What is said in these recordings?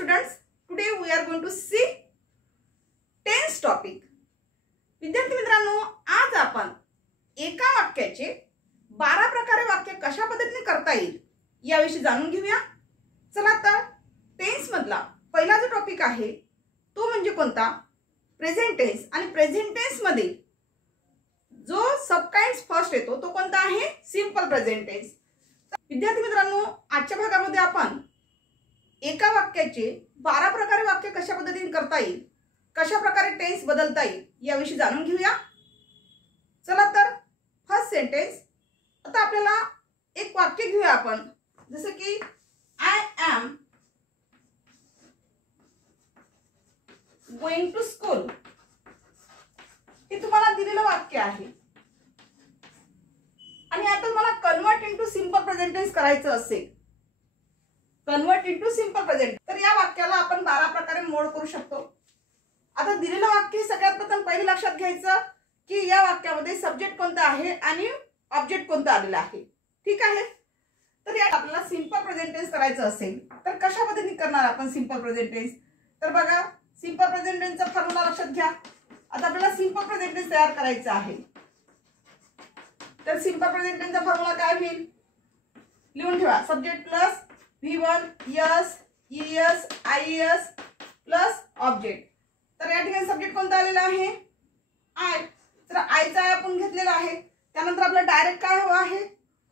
students, today we are going to see tense topic. विद्यार्थी मित्रांनो, आज आपण एका वाक्याचे 12 प्रकारे वाक्य कशा पद्धतीने करता येईल याविषयी जाणून घेऊया. चला तर टेन्स मधला पहिला जो टॉपिक आहे तो म्हणजे कोणता? Present tense. आणि प्रेझेंट टेन्स मध्ये जो सबकाइंड्स फर्स्ट येतो तो कोणता आहे? Simple present tense. विद्यार्थी मित्रांनो, आजच्या भागामध्ये आपण एका वाक्याचे 12 प्रकारे वाक्य कशा पद्धतीने करता येईल, कशा प्रकारे टेन्स बदलता येईल याविषयी जाणून घेऊया. चला तर फर्स्ट सेंटेन्स. आता आपल्याला एक वाक्य घेऊया आपण, जसे की I am going to school. हे तुम्हाला दिलेलं वाक्य आहे आणि आता मला convert into simple present tense करायचं असेल, कन्वर्ट इनटू सिंपल प्रेझेंट, तर या वाक्याला आपण 12 प्रकारे मोड करू शकतो. आता दिलेलं वाक्य सगळ्यात प्रथम पहिले लक्षात घ्यायचं की या वाक्यामध्ये सब्जेक्ट कोणता आहे आणि ऑब्जेक्ट कोणता आलेला आहे. ठीक आहे. तर या आपल्याला सिंपल प्रेझेंट टेन्स करायचं असेल तर कशा पद्धतीने करणार आपण सिंपल प्रेझेंट टेन्स? तर बघा, सिंपल प्रेझेंट टेन्सचा फॉर्म्युला लक्षात घ्या. आता आपल्याला सिंपल प्रेझेंट टेन्स तयार करायचं आहे. तर सिंपल प्रेझेंट टेन्सचा फॉर्म्युला काय होईल? लिहून ठेवा. Subject plus V1 yes ES IES plus object. तर या ठिकाणी सब्जेक्ट कोणता आलेला आहे? आय. तर आयचा आय आपण घेतलेला आहे. त्यानंतर आपल्याला डायरेक्ट काय हवं आहे?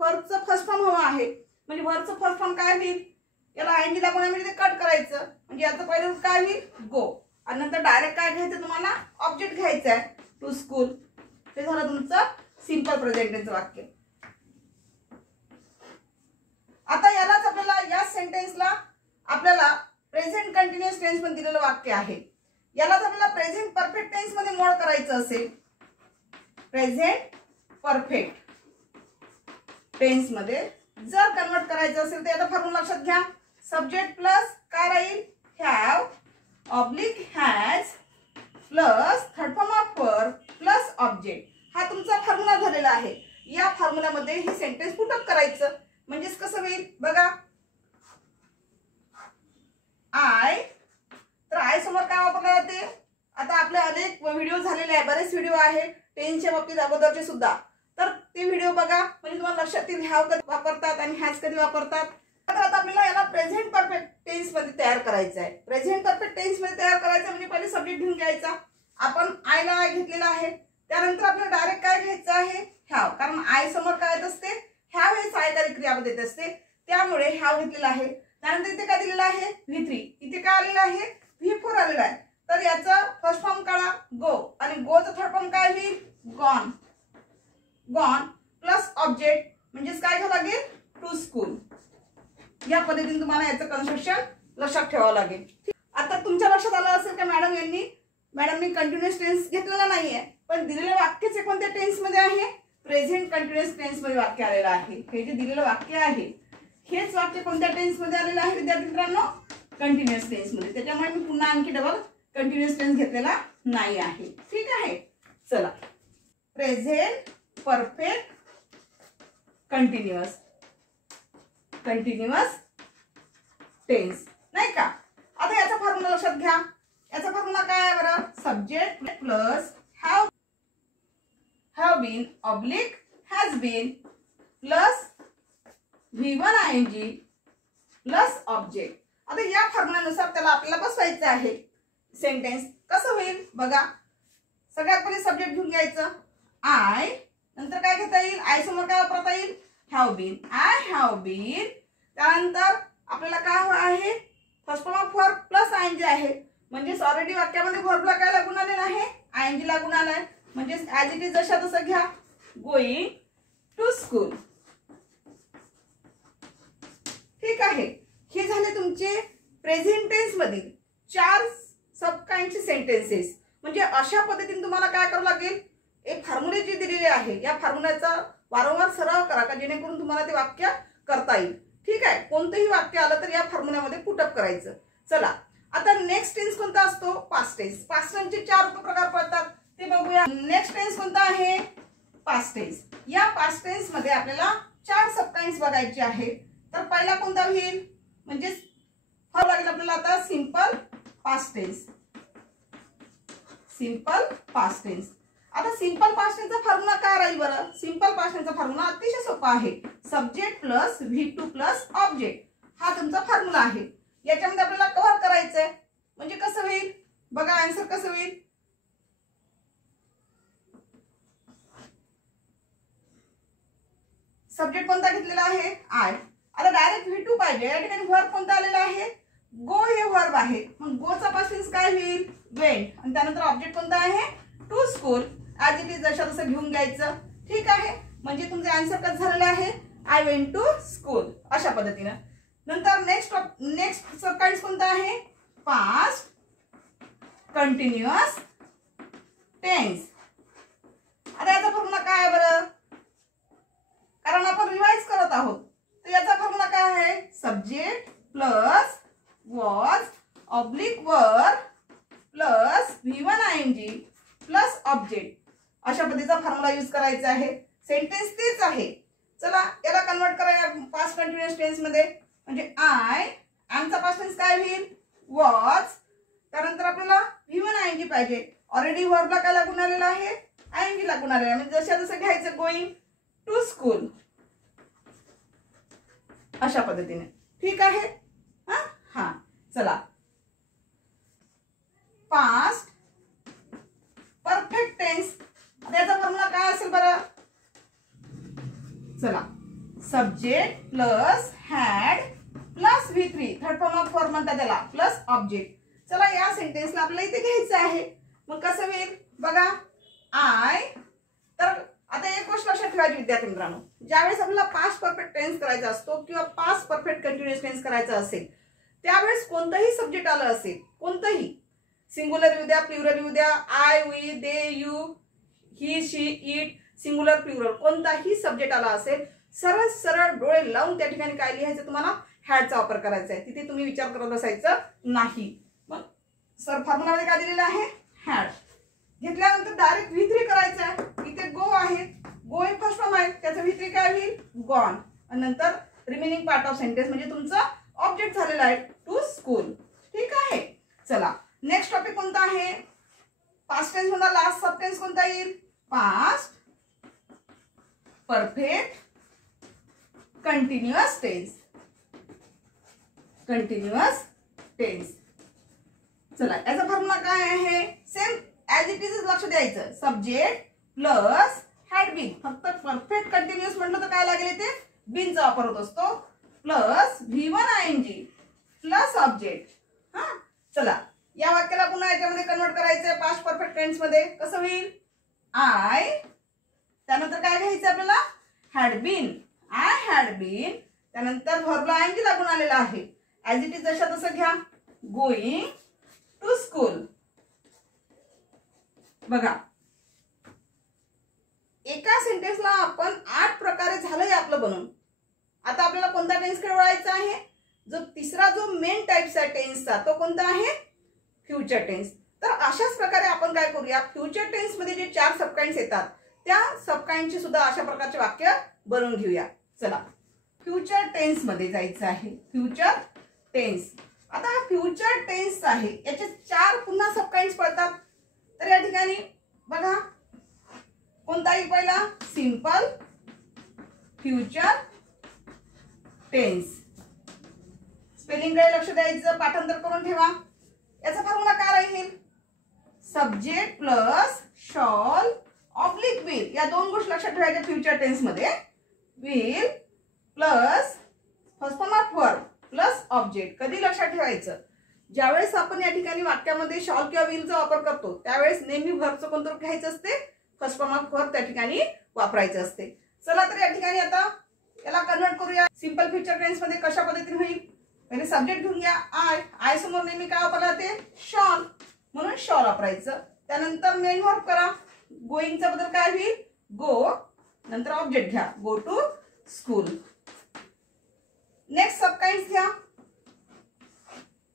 वर्बचं फर्स्ट फॉर्म हवं आहे. म्हणजे वर्बचं फर्स्ट फॉर्म काय होईल? याला ING लागून ते कट करायचं. म्हणजे याचं पहिलं रूप काय होईल? गो. आणि नंतर डायरेक्ट काय घ्यायचं? तुम्हाला ऑब्जेक्ट घ्यायचं आहे, टू स्कूल. ते झालं तुमचं सिंपल प्रेझेंट टेन्स वाक्य. आता यालाच आपल्याला या सेंटेन्सला आपल्याला प्रेझेंट कंटिन्युअस टेन्स मध्ये दिलेलं वाक्य आहे. यालाच आपल्याला प्रेझेंट परफेक्ट टेन्स मध्ये मोड करायचं असेल, प्रेझेंट परफेक्ट टेन्स मध्ये जर कन्वर्ट करायचं असेल तर याचा फॉर्म्युला लक्षात घ्या. सब्जेक्ट प्लस काय राहील? Have oblique has plus third form of verb plus object. हा तुमचा फॉर्म्युला झालेला आहे. या फॉर्म्युल्यामध्ये हे सेंटेन्स पुटअप करायचं. म्हणजेच कसं होईल बघा, आय, तर आय समोर काय वापरले जाते? आता आपले अनेक व्हिडिओ झालेले आहे, बरेच व्हिडिओ आहे टेन्सच्या बाबतीत अगोदरचे सुद्धा. तर ते व्हिडिओ बघा, म्हणजे तुम्हाला लक्षात येईल हॅव कधी वापरतात आणि हॅज कधी वापरतात. तर आता आपल्याला याला प्रेझेंट परफेक्ट टेन्स मध्ये तयार करायचं आहे. प्रेझेंट परफेक्ट टेन्स मध्ये तयार करायचं म्हणजे पहिले सब्जेक्ट घेऊन घ्यायचा. आपण आयला आय घेतलेला आहे. त्यानंतर आपल्याला डायरेक्ट काय घ्यायचं आहे? हॅव. कारण आय समोर काय येत असते? हॅव हे सहाय्यकारी क्रियापद येत असते, त्यामुळे हॅव घेतलेला आहे. त्यानंतर इथे काय दिलेलं आहे? V3. इथे काय आलेलं आहे? V4 आलेलं आहे. तर याचा फर्स्ट फॉर्म काढा, गो. आणि गोचा थर्ड फॉर्म काय होईल? गॉन. गॉन प्लस ऑब्जेक्ट म्हणजेच काय घ्यावं लागेल? To school. या पद्धतीने तुम्हाला याचं कन्स्ट्रक्शन लक्षात ठेवावं लागेल. आता तुमच्या लक्षात आलं असेल का मॅडमनी कंटिन्युअस टेन्स घेतलेला नाहीये, पण दिलेल्या वाक्याचे कोणत्या टेन्स मध्ये आहे? प्रेझेंट कंटिन्युअस टेन्स मध्ये वाक्य आलेलं आहे. हे जे दिलेलं वाक्य आहे हेच वाक्य कोणत्या टेन्स मध्ये आलेलं आहे विद्यार्थी मित्रांनो? कंटिन्युअस टेन्स मध्ये. त्याच्यामुळे मी पुन्हा आणखी डबल कंटिन्युअस टेन्स घेतलेला नाही आहे. ठीक आहे. चला, प्रेझेंट परफेक्ट कंटिन्युअस टेन्स, नाही का? आता याचा फॉर्म्युला लक्षात घ्या. याचा फॉर्म्युला काय आहे बरं? Subject plus have been oblique has been plus V1 ING plus object. आता या फॉर्म्युल्यानुसार त्याला आपल्याला बसवायचं आहे सेंटेन्स. कसं होईल बघा, सगळ्यात पहिले सब्जेक्ट घेऊन घ्यायचं आय. नंतर काय घेता येईल? आय समोर काय वापरता येईल? Have been. I have been. त्यानंतर आपल्याला काय हवं आहे? First form of verb plus ING आहे. म्हणजे ऑलरेडी वाक्यामध्ये वर्बला काय लागून आलेलं आहे? ING लागून आलाय. म्हणजे ऍज इट इज जशा तसं घ्या, गोइंग टू स्कूल. ठीक आहे. हे झाले तुमचे प्रेझेंट टेन्स मधील 4 सबकाइंडचे सेंटेन्सेस. म्हणजे अशा पद्धतीने तुम्हाला काय करावं लागेल? एक फॉर्म्युले जे दिलेले आहे या फॉर्म्युल्याचा वारंवार सराव करा, का जेणेकरून तुम्हाला ते वाक्य करता येईल. ठीक आहे. कोणतंही वाक्य आलं तर या फॉर्म्युल्यामध्ये पुटअप करायचं. चला, आता नेक्स्ट टेन्स कोणता असतो? Past tense. पास्ट टेन्सचे 4 प्रकार पडतात ते बघूया. नेक्स्ट टेन्स कोणता आहे? Past tense. या पास्ट टेन्स मध्ये आपल्याला 4 सबकाइंड्स बघायचे आहे. तर पहिला कोणता होईल? म्हणजे हा लागेल आपल्याला आता simple past tense. Simple past tense. आता सिंपल पास्ट टेन्सचा फॉर्म्युला काय राहील बरं? सिंपल पास्ट टेन्सचा फॉर्म्युला अतिशय सोपा आहे. Subject plus V2 plus object हा तुमचा फॉर्म्युला आहे. याच्यामध्ये आपल्याला कव्हर करायचंय. म्हणजे कसं होईल बघा, आन्सर कसं होईल. सब्जेक्ट कोणता घेतलेला आहे? आय. आता डायरेक्ट V2 पाहिजे. या ठिकाणी वर्ब कोणता आलेला आहे? गो हे वर्ब आहे. मग गोचा पास्ट टेन्स काय होईल? वेंट. आणि त्यानंतर ऑब्जेक्ट कोणता आहे? To school. As it is जशा तसं घेऊन घ्यायचं. ठीक आहे. म्हणजे तुमचे आन्सर कसं झालेलं आहे? आय वेंट टू स्कूल अशा पद्धतीनं. नंतर नेक्स्ट सबकाइंड कोणता आहे? Past continuous tense. आता याचा फॉर्म्युला काय आहे बरं? कारण आपण रिवाइज करत आहोत. तर याचा फॉर्म्युला काय आहे? Subject plus was oblique verb plus V1 ING plus object अशा पद्धतीचा फॉर्म्युला यूज करायचा आहे. सेंटेन्स तेच आहे. चला याला कन्वर्ट करूया पास्ट कंटिन्युअस टेन्स मध्ये. म्हणजे आमचा पास्ट टेन्स काय होईल? वॉज. त्यानंतर आपल्याला V1 ING पाहिजे. ऑलरेडी वर्बला काय लागून आलेला आहे? ING लागून आलेला आहे. म्हणजे जशा जसं घ्यायचं गोइंग टू स्कूल अशा पद्धतीने. ठीक आहे. हा चला पास्ट परफेक्ट टेन्स. त्याचा फॉर्म्युला काय असेल बरं? चला subject plus had plus V3 third form of verb म्हणतात त्याला प्लस ऑब्जेक्ट. चला या सेंटेन्सला आपल्याला इथे घ्यायचं आहे. मग कसं होईल बघा. तर आता एक गोष्ट लक्षात ठेवायची विद्यार्थी मित्रांनो, ज्यावेळेस आपल्याला पास्ट परफेक्ट टेन्स करायचा असतो किंवा पास्ट परफेक्ट कंटिन्युअस टेन्स करायचा असेल त्यावेळेस कोणतंही सब्जेक्ट आलं असेल, कोणतंही सिंगुलर येऊ द्या, प्लुरल येऊ द्या, I, we, they, you, he, she, it, singular plural कोणताही सब्जेक्ट आला असेल सरळ सरळ डोळे लावून त्या ठिकाणी काय लिहायचं? तुम्हाला हॅडचा वापर करायचा आहे. तिथे तुम्ही विचार करत बसायचं नाही. मग सर फॉर्म्युला मध्ये काय दिलेलं आहे? हॅड. घेतल्यानंतर डायरेक्ट V3 करायचं आहे. इथे गो आहे. गो हे फर्स्ट फॉर्म आहे. त्याचं V3 काय होईल? गॉन. आणि नंतर रिमेनिंग पार्ट ऑफ सेंटेन्स म्हणजे तुमचा ऑब्जेक्ट झालेला आहे टू स्कूल. ठीक आहे. चला नेक्स्ट टॉपिक कोणता आहे? पास्ट टेन्स मध्ये लास्ट सब टेन्स कोणता येईल? Past perfect continuous tense. Continuous tense. चला याचा फॉर्म्युला काय आहे? सेम ॲज इट इज लक्ष द्यायचं. Subject plus had been. फक्त परफेक्ट कंटिन्युअस म्हटलं तर काय लागेल? ते बीनचा वापर होत असतो. Plus V1 ING plus object. चला या वाक्याला पुन्हा याच्यामध्ये कन्वर्ट करायचंय पास्ट परफेक्ट टेन्स मध्ये. कसं होईल? आय. त्यानंतर काय घ्यायचं आपल्याला? Had been. I had been. त्यानंतर व्हर्बला ING लागून आलेला आहे. ॲज इट इज जशा तसं घ्या. Going to school. बघा एका सेंटेन्सला आपण 8 प्रकारे झालंय आपलं बनवून. आता आपल्याला कोणता टेन्स वळायचा आहे? जो तिसरा जो मेन टाइप्स आहे टेन्सचा तो कोणता आहे? Future tense. तर अशाच प्रकारे आपण काय करूया? फ्युचर टेन्स मध्ये जे 4 सबकाइंड्स येतात त्या सबकाइंडची सुद्धा अशा प्रकारचे वाक्य बनवून घेऊया. चला फ्युचर टेन्स मध्ये जायचं आहे. Future tense. आता हा फ्युचर टेन्स आहे. याचे 4 पुन्हा सबकाइंड्स पडतात. तर या ठिकाणी बघा कोणता येईल पहिला? Simple future tense. स्पेलिंग कडे लक्ष द्यायचं. पाठांतर करून ठेवा. याचा फॉर्म्युला काय राहील? Subject plus shawl oblique will. या 2 गोष्टी लक्षात ठेवायच्या फ्युचर टेन्स मध्ये. Will plus first form of verb plus object. कधी लक्षात ठेवायचं? ज्यावेळेस आपण या ठिकाणी वाक्यामध्ये शॉल किंवा विलचा वापर करतो त्यावेळेस नेहमी व्हर्बचं कोणतं रूप घ्यायचं असते? फर्स्ट फॉर्म ऑफ वर्ब त्या ठिकाणी वापरायचं असते. चला तर या ठिकाणी आता याला कन्वर्ट करूया. सिंपल फ्युचर टेन्स मध्ये कशा पद्धतीने होईल? पहिले सब्जेक्ट घेऊन घ्या. आय. आय समोर नेहमी काय वापरला जाते? शॉल. म्हणून शॉल वापरायचं. त्यानंतर मेन वर्ब करा. गोइंगचा बदल काय होईल? गो. नंतर ऑब्जेक्ट घ्या. Go to school. Next subkinds घ्या.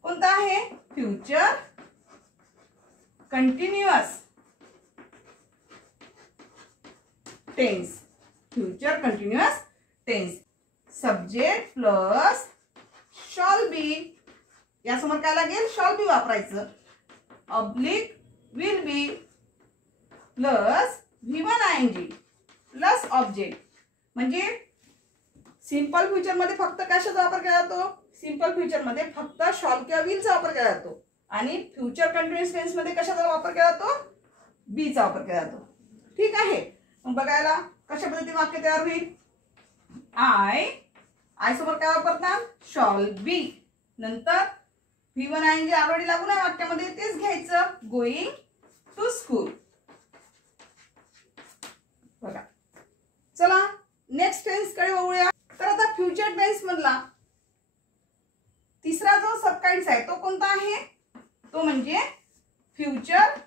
कोणता आहे? Future continuous tense. Future continuous tense. Subject plus shall be यासमोर काय लागेल, शॉल बी वापरायचं. Oblique will be plus V1 ing plus object. म्हणजे सिंपल फ्युचर मध्ये फक्त कशाचा वापर केला जातो, सिंपल फ्युचर मध्ये फक्त शॉल किंवा विलचा वापर केला जातो. आणि फ्युचर कंटिन्युअस टेन्स मध्ये कशाचा वापर केला जातो, बी चा वापर केला जातो. ठीक आहे. मग बघायला कशा पद्धतीने वाक्य तयार होईल. आय समोर काय वापरतात, शॉल बी. नंतर V1 ing ऑलरेडी लागून आहे वाक्यामध्ये, तेच घ्यायचं. Going to school. बघा, चला नेक्स्ट टेन्स कडे वळूया. तर आता फ्युचर टेन्स मधला तिसरा जो सबकाइंड्स आहे तो कोणता आहे, तो म्हणजे future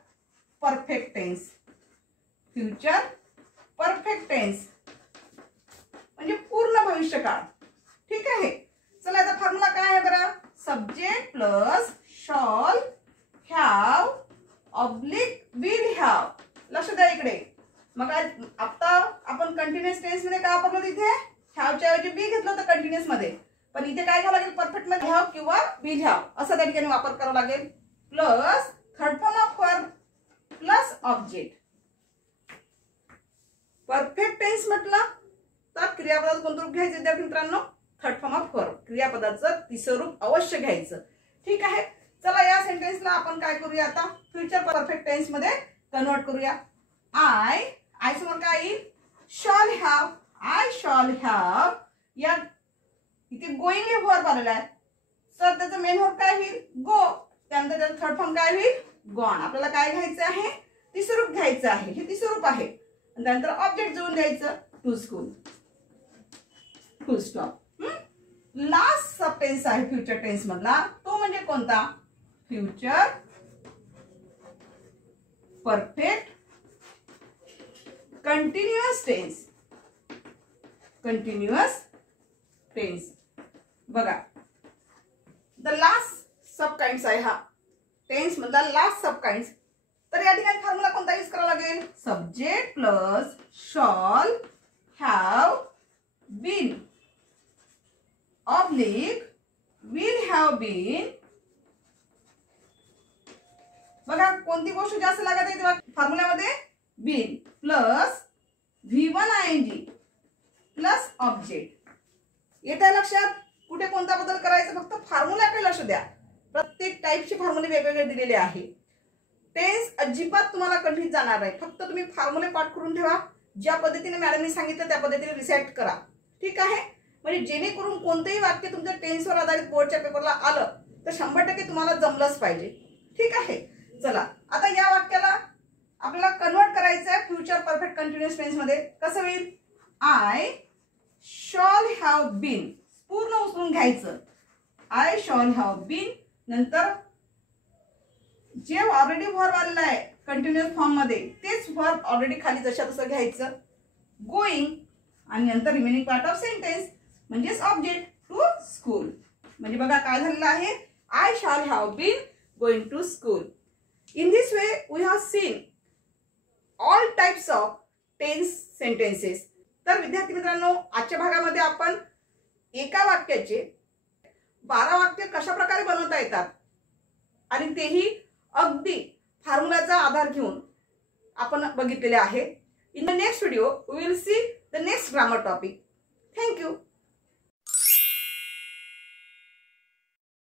perfect tense. Future perfect tense म्हणजे पूर्ण भविष्यकाळ. ठीक आहे. चला आता फॉर्म्युला काय आहे बरं, subject plus shall have oblique will have. लक्ष द्या इकडे. मग आता आपण कंटिन्युअस टेन्स मध्ये काय वापरलं, तिथे हॅवच्या ऐवजी बी घेतलं होतं कंटिन्युअस मध्ये. पण इथे काय घ्यावं लागेल, परफेक्ट मध्ये हॅव किंवा विल हॅव असा त्या ठिकाणी वापर करावा लागेल. Plus third form of verb plus object. Perfect tense म्हटलं तर क्रियापदाचं कोणतं रूप घ्यायचं विद्यार्थी मित्रांनो, थर्ड फॉर्म ऑफ वर्ब. क्रियापदाचं तिसरं रूप अवश्य घ्यायचं. ठीक आहे. चला या सेंटेन्सला आपण काय करूया, आता फ्युचर परफेक्ट टेन्स मध्ये कन्वर्ट करूया. आय समोर काय येईल, shawl have. I shall have. या इथे गोइंग हे वर्ब आलेला आहे, तर त्याचं मेन वर्ब काय होईल, गो. त्यानंतर त्याचं थर्ड फॉर्म काय होईल, गॉन. आपल्याला काय घ्यायचं आहे, तिसरं रूप घ्यायचं आहे. हे तिसरं रूप आहे. त्यानंतर ऑब्जेक्ट जोडून द्यायचं, to school. Full stop. Last sub tense आहे फ्युचर टेन्स मधला, तो म्हणजे कोणता, future perfect continuous tense. Continuous tense. बघा, द लास्ट सब काइंड्स आहे हा टेन्स मधला लास्ट सब काइंड्स. तर या ठिकाणी फॉर्म्युला कोणता यूज करावा लागेल, subject plus shall have been oblique will have been. बघा कोणती गोष्ट जास्त लागत आहे फॉर्म्युल्यामध्ये, been plus V1 ing plus object. येत्या लक्षात कुठे कोणता बदल करायचा, फक्त फॉर्म्युल्याकडे लक्ष द्या. प्रत्येक टाइपचे फॉर्म्युले वेगवेगळे दिलेले आहे. टेन्स अजिबात तुम्हाला कठीण जाणार नाही. फक्त तुम्ही फॉर्म्युले पाठ करून ठेवा. ज्या पद्धतीने मॅडमने सांगितलं त्या पद्धतीने रिसेट करा. ठीक आहे. म्हणजे जेणेकरून कोणतेही वाक्य तुमच्या टेन्सवर आधारित बोर्डच्या पेपरला आलं तर 100% तुम्हाला जमलंच पाहिजे. ठीक आहे. चला आता या वाक्याला आपल्याला कन्वर्ट करायचं आहे फ्युचर परफेक्ट कंटिन्युअस टेन्स मध्ये. कसं होईल, आय शॉल हॅव बीन. पूर्ण उचलून घ्यायचं, आय शॉल हॅव बीन. नंतर जे ऑलरेडी वर्ब आलेला आहे कंटिन्युअस फॉर्म मध्ये तेच वर्ब ऑलरेडी खाली जशा तसं घ्यायचं, गोइंग. आणि नंतर रिमेनिंग पार्ट ऑफ सेंटेन्स म्हणजेच ऑब्जेक्ट, टू स्कूल. म्हणजे बघा काय झालेलं आहे, I shall have been going to school. In this way, we have seen all types of tense sentences. तर विद्यार्थी मित्रांनो, आजच्या भागामध्ये आपण एका वाक्याचे 12 वाक्य कशा प्रकारे बनवता येतात आणि तेही अगदी फॉर्म्युलाचा आधार घेऊन आपण बघितलेले आहे. In the next video we will see the next grammar topic. Thank you.